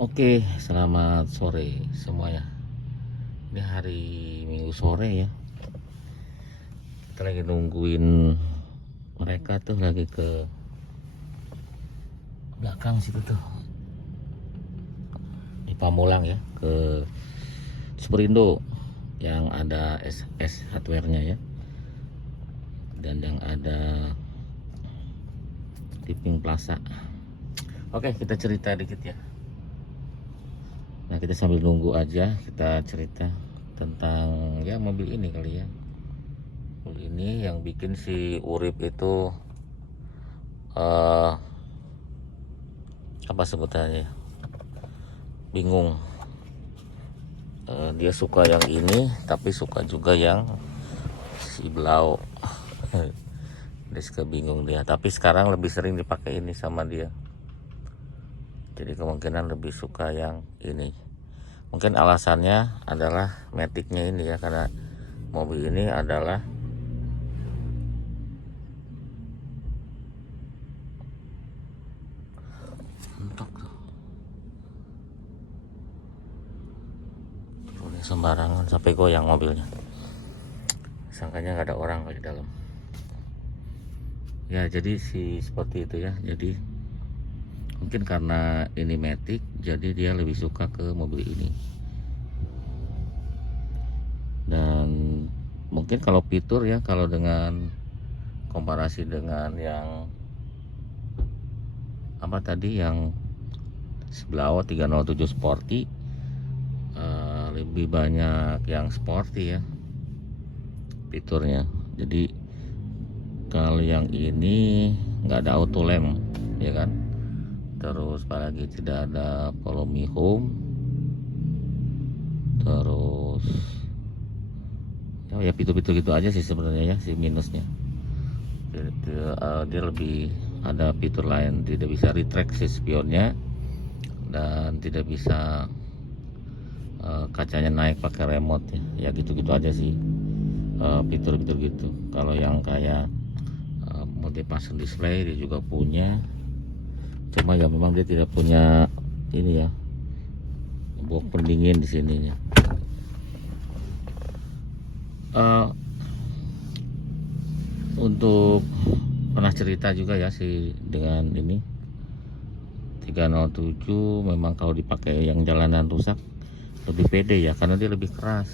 Oke, selamat sore semuanya. Ini hari Minggu sore ya. Kita lagi nungguin mereka tuh lagi ke belakang situ tuh. Di Pamulang ya, ke Superindo yang ada SS hardware-nya ya. Dan yang ada di Pink Plaza. Oke, kita cerita dikit ya. Nah, kita sambil nunggu aja kita cerita tentang ya mobil ini kali ya. Mobil ini yang bikin si Urip itu apa sebutannya, bingung. Dia suka yang ini tapi suka juga yang si Blau. Dia suka bingung dia, tapi sekarang lebih sering dipakai ini sama dia, jadi kemungkinan lebih suka yang ini. Mungkin alasannya adalah Matic-nya ini ya, karena mobil ini adalah mentok tuh. Ini sembarangan sampai goyang mobilnya. Sangkanya nggak ada orang di dalam. Ya jadi seperti itu ya. Jadi mungkin karena ini Matic, jadi dia lebih suka ke mobil ini. Dan mungkin kalau fitur ya, kalau dengan komparasi dengan yang apa tadi, yang Blau 307 Sporty, lebih banyak yang sporty ya fiturnya. Jadi kalau yang ini nggak ada auto lamp ya kan, terus apalagi tidak ada follow me home, terus ya fitur-fitur gitu aja sih sebenarnya ya, si minusnya. Dia lebih ada fitur lain, tidak bisa retract si spionnya dan tidak bisa kacanya naik pakai remote ya gitu-gitu aja sih fitur-fitur gitu. Kalau yang kayak multifunction display dia juga punya, cuma ya memang dia tidak punya ini ya, box pendingin di sininya. Untuk pernah cerita juga ya sih dengan ini 307, memang kalau dipakai yang jalanan rusak lebih pede ya, karena dia lebih keras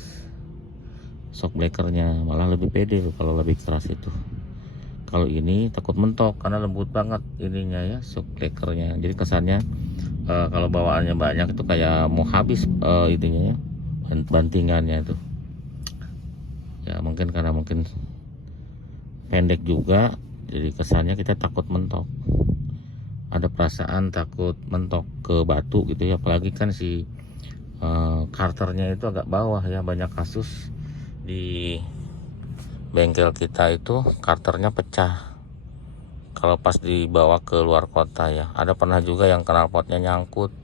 shock breakernya, malah lebih pede kalau lebih keras itu. Kalau ini takut mentok karena lembut banget ininya ya, shock breakernya. Jadi kesannya kalau bawaannya banyak itu kayak mau habis itunya ya, bantingannya itu ya. Mungkin karena pendek juga, jadi kesannya kita takut mentok, ada perasaan takut mentok ke batu gitu ya. Apalagi kan si karternya itu agak bawah ya, banyak kasus di bengkel kita itu karternya pecah kalau pas dibawa ke luar kota ya. Ada pernah juga yang knalpotnya nyangkut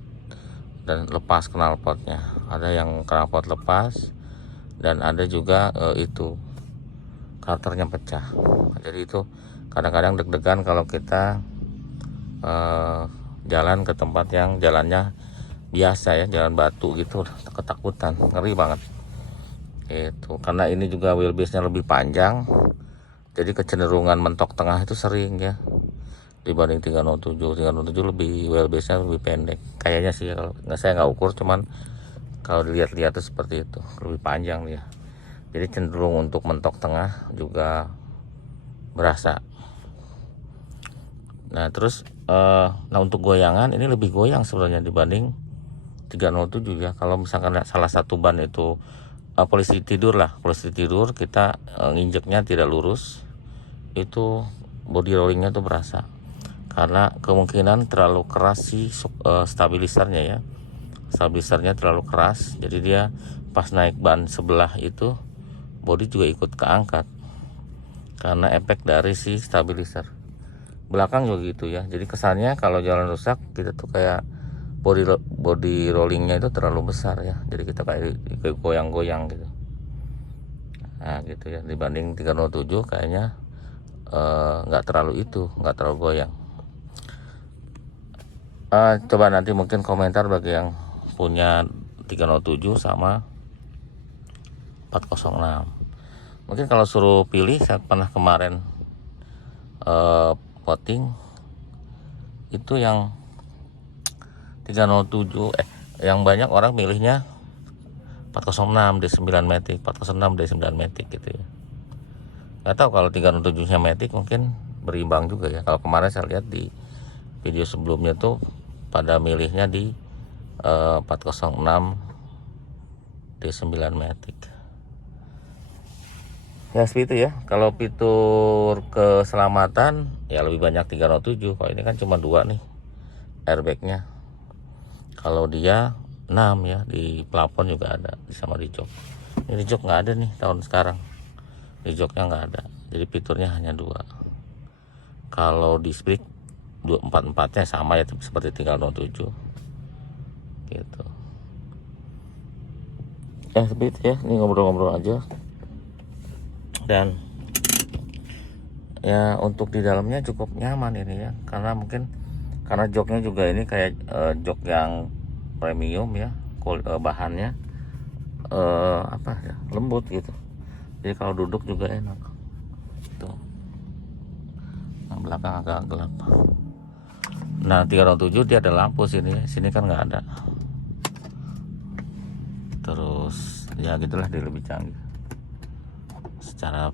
dan lepas knalpotnya, ada yang knalpot lepas, dan ada juga itu karternya pecah. Jadi itu kadang-kadang deg-degan kalau kita jalan ke tempat yang jalannya biasa ya, jalan batu gitu, ketakutan, ngeri banget itu. Karena ini juga wheelbase-nya lebih panjang, jadi kecenderungan mentok tengah itu sering ya dibanding 307 lebih wheelbase-nya lebih pendek kayaknya sih. Kalau saya nggak ukur, cuman kalau dilihat-lihat tuh seperti itu, lebih panjang dia, jadi cenderung untuk mentok tengah juga berasa. Nah terus nah untuk goyangan ini lebih goyang sebenarnya dibanding 307 ya. Kalau misalkan salah satu ban itu posisi tidur kita nginjeknya tidak lurus, itu body rollingnya tuh berasa, karena kemungkinan terlalu keras sih stabilisernya ya. Stabilisernya terlalu keras, jadi dia pas naik ban sebelah itu body juga ikut keangkat karena efek dari si stabilizer. Belakang juga gitu ya, jadi kesannya kalau jalan rusak kita tuh kayak body rollingnya itu terlalu besar ya, jadi kita kayak goyang-goyang gitu. Nah gitu ya, dibanding 307 kayaknya nggak terlalu goyang. Coba nanti mungkin komentar bagi yang punya 307 sama 406. Mungkin kalau suruh pilih, saya pernah kemarin voting itu yang 307, yang banyak orang milihnya 406 D9 Matic, 406 D9 Matic gitu ya. Nggak tahu kalau 307 nya Matic mungkin berimbang juga ya. Kalau kemarin saya lihat di video sebelumnya tuh pada milihnya di 406 D9 Matic. Ya seperti itu ya. Kalau fitur keselamatan ya lebih banyak 307. Kalau ini kan cuma 2 nih airbagnya. Kalau dia 6 ya, di plafon juga ada, sama di jok. Ini di jok nggak ada nih tahun sekarang. Di joknya nggak ada. Jadi fiturnya hanya 2. Kalau di split 4-4-nya sama ya, seperti 307 gitu. Ya seperti itu ya, ini ngobrol-ngobrol aja. Dan ya untuk di dalamnya cukup nyaman ini ya, karena mungkin karena joknya juga ini kayak jok yang premium ya, bahannya apa ya, lembut gitu. Jadi kalau duduk juga enak. Tuh. Yang belakang agak gelap. Nah 307 dia ada lampu sini kan nggak ada. Terus ya gitulah, dia lebih canggih secara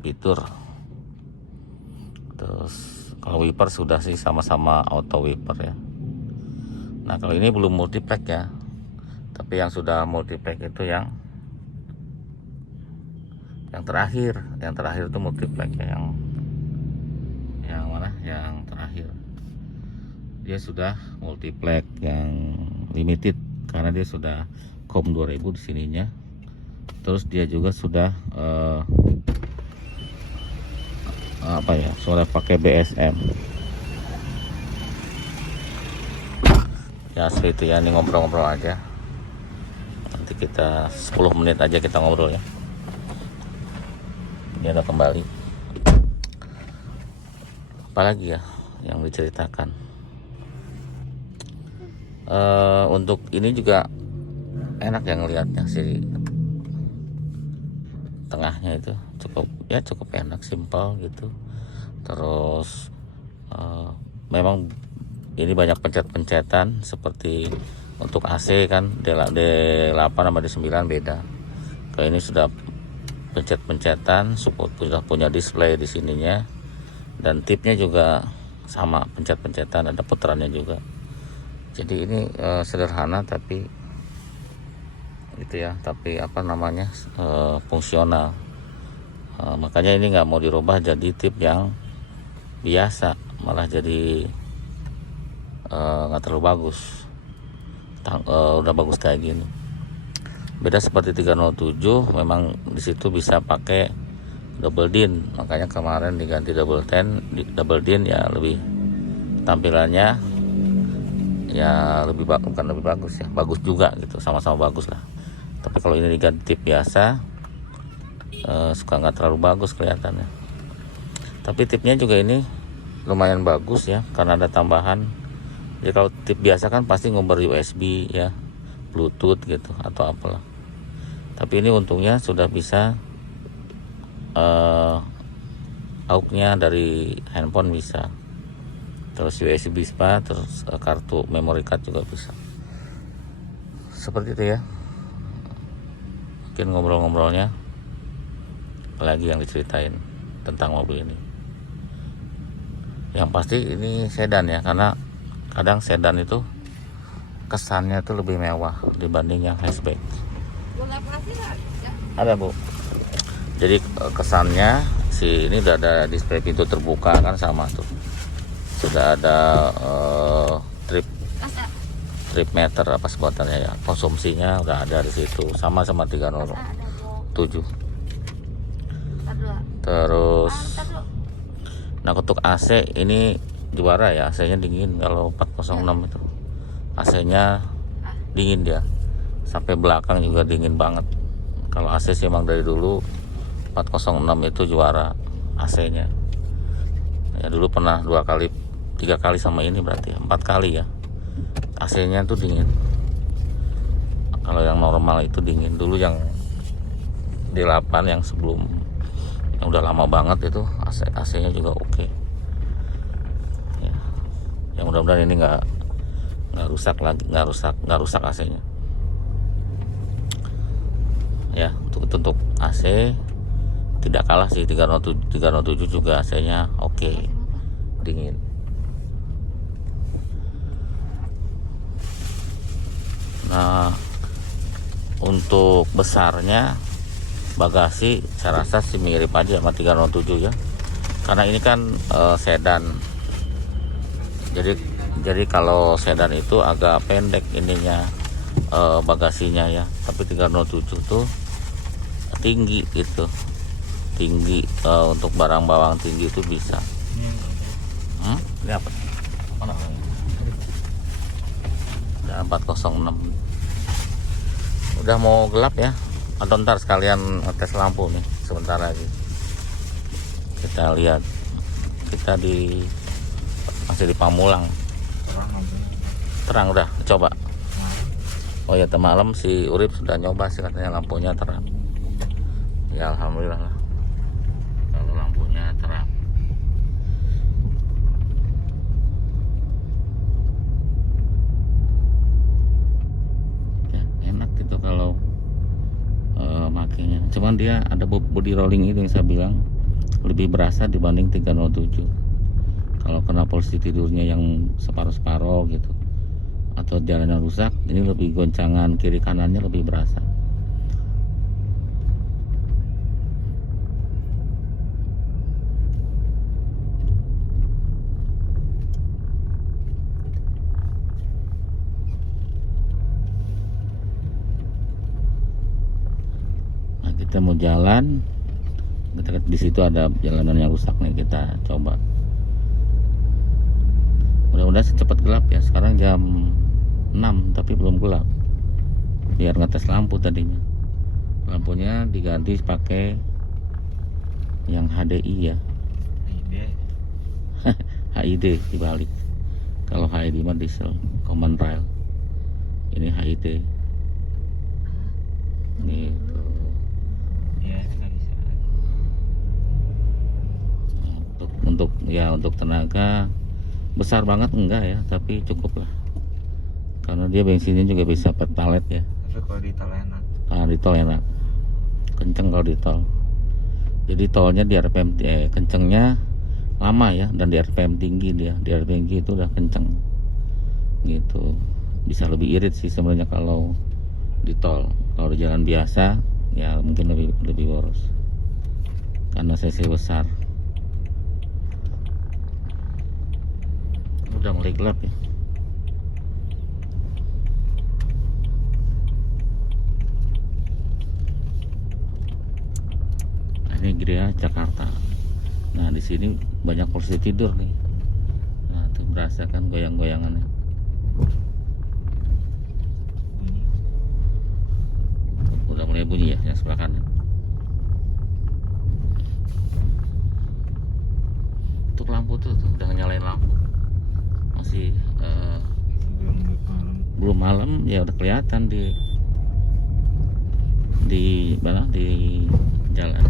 fitur. Terus kalau wiper sudah sih sama-sama auto wiper ya. Nah kalau ini belum multipack ya, tapi yang sudah multipack itu yang terakhir itu multipack ya, yang mana yang terakhir dia sudah multipack yang limited, karena dia sudah COM 2000 di sininya. Terus dia juga sudah sudah pakai BSM ya. Seperti itu ya, ini ngobrol-ngobrol aja. Nanti kita 10 menit aja kita ngobrol ya. Ini udah kembali. Apalagi ya yang diceritakan. Untuk ini juga enak ya ngelihatnya sih, tengahnya itu cukup enak, simpel gitu. Terus memang ini banyak pencet-pencetan, seperti untuk AC kan D8 sama D9 beda. Kalau ini sudah pencet-pencetan, sudah punya display di sininya, dan tipnya juga sama, pencet-pencetan, ada putarannya juga. Jadi ini sederhana tapi itu ya, tapi fungsional. Makanya ini nggak mau dirubah jadi tip yang biasa, malah jadi nggak terlalu bagus. Udah bagus kayak gini. Beda seperti 307, memang di situ bisa pakai double din, makanya kemarin diganti double din ya, lebih tampilannya ya bukan lebih bagus ya, bagus juga gitu, sama-sama bagus lah. Tapi kalau ini diganti tip biasa, suka nggak terlalu bagus kelihatannya. Tapi tipnya juga ini lumayan bagus ya, karena ada tambahan. Jadi kalau tip biasa kan pasti ngumbar USB ya, Bluetooth gitu atau apalah. Tapi ini untungnya sudah bisa AUX-nya dari handphone bisa. Terus USB SPA, terus kartu memory card juga bisa. Seperti itu ya. Mungkin ngobrol-ngobrolnya apalagi yang diceritain tentang mobil ini. Yang pasti ini sedan ya, karena kadang sedan itu kesannya tuh lebih mewah dibanding yang hatchback. Ada Bu. Jadi kesannya ini udah ada display pintu terbuka kan, sama tuh. Sudah ada trip meter apa sebutannya ya, konsumsinya udah ada di situ, sama 307. Terus nah untuk AC ini juara ya, AC-nya dingin. Kalau 406 itu AC-nya dingin dia, sampai belakang juga dingin banget. Kalau AC sih emang dari dulu 406 itu juara AC-nya ya. Dulu pernah 3 kali sama ini, berarti 4 kali ya AC-nya tuh dingin. Kalau yang normal itu dingin. Dulu yang di 8 yang sebelum, yang udah lama banget itu AC-nya juga oke. Ya. Yang mudah-mudahan ini nggak rusak lagi, nggak rusak AC-nya. Ya, untuk AC tidak kalah sih, 307 juga AC-nya oke, dingin. Nah, untuk besarnya bagasi saya rasa sih mirip aja sama 307 ya, karena ini kan sedan. Jadi kalau sedan itu agak pendek ininya, bagasinya ya, tapi 307 tuh tinggi gitu, tinggi, untuk barang bawang tinggi itu bisa. Ini apa? Mana? Udah 406. Udah mau gelap ya, atau ntar sekalian tes lampu nih sebentar lagi. Kita lihat, kita masih di Pamulang. Terang udah coba. Oh ya, malam si Urip sudah nyoba sih, katanya lampunya terang. Ya alhamdulillah lah kalau lampunya terang. Ya enak gitu kalau makanya. Cuman dia ada body rolling itu yang saya bilang lebih berasa dibanding 307. Kalau kena posisi tidurnya yang separuh-separuh gitu, atau jalannya rusak, ini lebih goncangan kiri kanannya lebih berasa. Nah, kita mau jalan, di situ ada jalanan yang rusak nih, kita coba. Mudah-mudahan secepat gelap ya. Sekarang jam 6 tapi belum gelap. Biar ngetes lampu tadinya. Lampunya diganti pakai yang HDI ya. HID dibalik. Kalau HID mah diesel, common rail. Ini HID. Gitu. Ya, nggak bisa. Untuk tenaga besar banget enggak ya, tapi cukup lah. Karena dia bensinnya juga bisa pertalite ya. Tapi kalau di tol enak. Di tol enak, kenceng kalau di tol. Jadi tolnya di RPM kencengnya lama ya, dan di RPM tinggi dia. Di RPM tinggi itu udah kenceng gitu. Bisa lebih irit sih sebenarnya kalau di tol. Kalau di jalan biasa ya mungkin lebih boros karena cc besar. Udah mulai gelap ya. Ini Gria Jakarta. Nah di sini banyak posisi tidur nih. Nah tuh berasa kan goyang-goyangannya. Udah mulai bunyi ya yang sebelah kanan. Untuk lampu tuh udah nyalain lampu. Masih belum malam ya, udah kelihatan di jalan.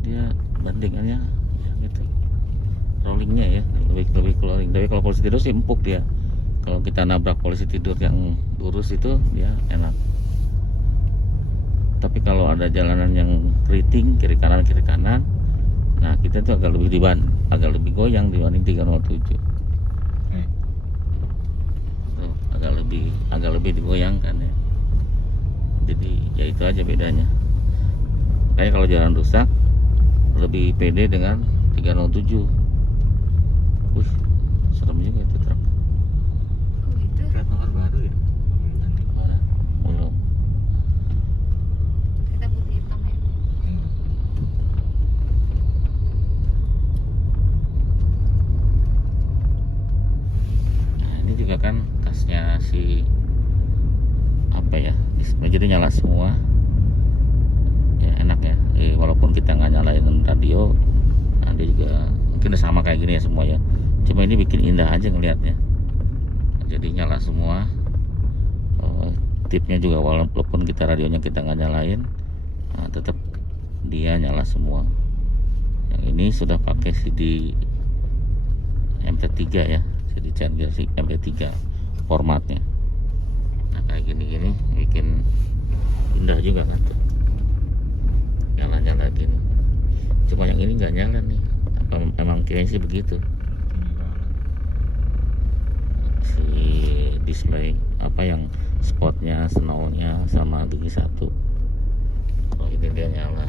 Dia bandingannya ya gitu, rollingnya ya lebih rolling. Tapi kalau polisi tidur sih empuk dia. Kalau kita nabrak polisi tidur yang lurus itu dia enak. Tapi kalau ada jalanan yang keriting kiri kanan, nah kita tuh agak lebih goyang dibanding 307. Tuh, agak lebih digoyangkan ya. Jadi ya itu aja bedanya. Kayak kalau jalan rusak lebih pede dengan 307. Wih, serem juga itu truk. Itu plat nomor baru ya? Belum. Kita putih hitam ya. Nah, ini juga kan kasnya si apa ya? Jadi nyala semua. Ya enak ya. Walaupun kita nggak nyalain radio, nah dia juga mungkin sama kayak gini ya semua ya. Cuma ini bikin indah aja ngelihatnya. jadi nyala semua. Tipnya juga walaupun kita radionya kita nggak nyalain, nah, tetap dia nyala semua. Yang ini sudah pakai CD MP3 ya, CD charger MP3 formatnya. Nah kayak gini-gini bikin indah juga kan tuh, nyala-nyala gini. Cuma yang ini nggak nyala nih, apa emang kayaknya sih begitu. Si display apa yang spotnya, snownya sama gigi satu. Oh ini dia nyala,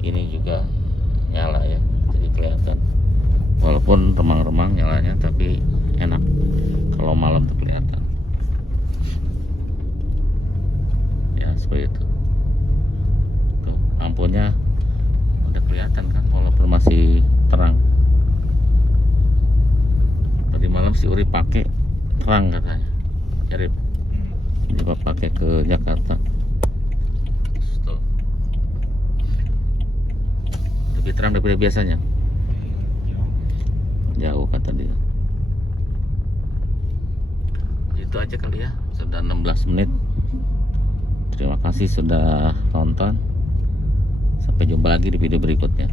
ini juga nyala ya, jadi kelihatan walaupun remang-remang nyalanya, tapi enak kalau malam tuh kelihatan ya, seperti itu tuh, lampunya udah kelihatan kan walaupun masih terang. Tadi malam si Uri pakai terang katanya, cari ini pakai ke Jakarta. Tuh. Lebih terang daripada biasanya. Jauh kata dia. Itu aja kali ya, sudah 16 menit. Terima kasih sudah nonton. Sampai jumpa lagi di video berikutnya.